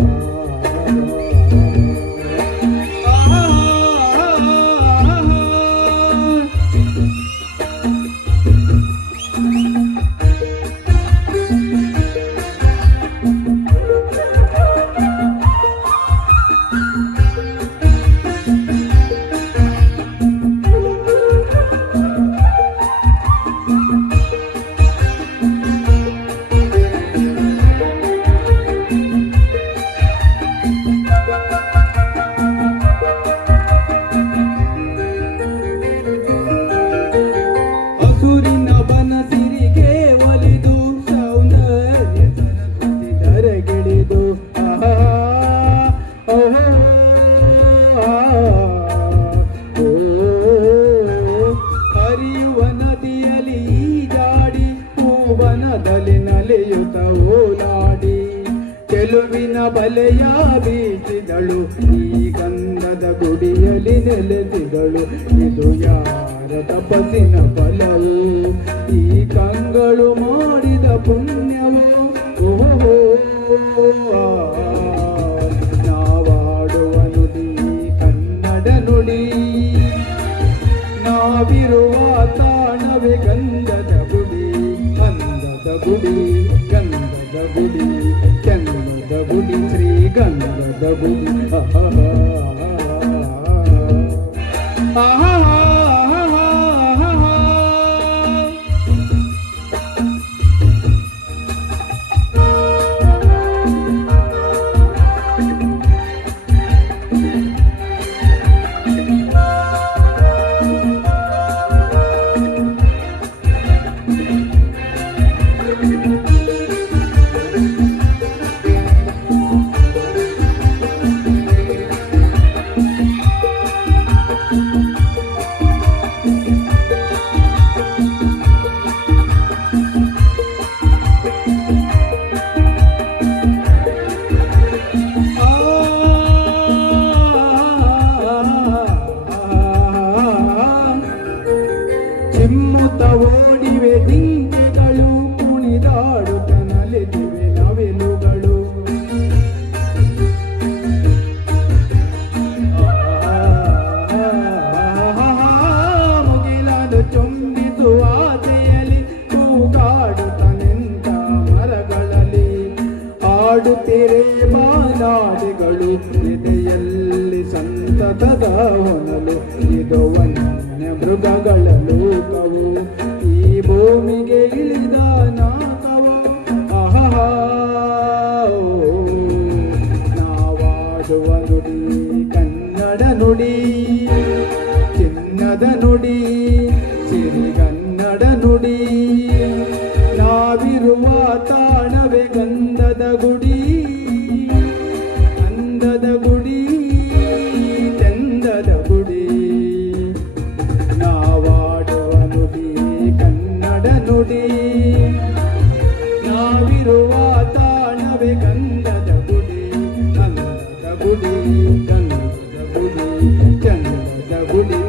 thank you ಚೆಲುವಿನ ಬಲೆಯ ಬೀಸಿದಳು ಈ ಗಂಧದ ಗುಡಿಯಲ್ಲಿ ನೆಲೆಸಿದಳು. ಇದು ಯಾರ ತಪಸ್ಸಿನ ಫಲವು? ಈ ಕಂಗಳು ಮಾಡಿದ ಪುಣ್ಯವು? ಓಹೋ ನಾವಾಡುವ ನುಡಿ ಕನ್ನಡ ನುಡಿ. ನಾವಿರುವ ಗಂಧದ ಗುಡಿ ಆಹಾ ಓಡಿವೆ ಜಿಂಕೆಗಳು ಕುಣಿದಾಡುತ್ತ ನಲಿದಿವೆ ನವಿಲುಗಳು ಮುಗಿಲನು ಚುಂಬಿಸುವ ಆಸೆಯಲ್ಲಿ ತೂಗಾಡುತ್ತ ನಿಂತ ಮರಗಳಲ್ಲಿ. ಆಡುತ್ತಿರೆ ಮಾನಾಡಿಗಳು ಎದೆಯಲ್ಲಿ ಸಂತತದ ನಾವಾಡುವ ನುಡಿ ಕನ್ನಡ ನುಡಿ ಚಿನ್ನದ ನುಡಿ ಸಿರಿಗನ್ನಡ ನುಡಿ. ನಾವಿರುವ ತಾಣವೇ ಗಂಧದ ಗುಡಿ. ಗಂಧದ ಗುಡಿ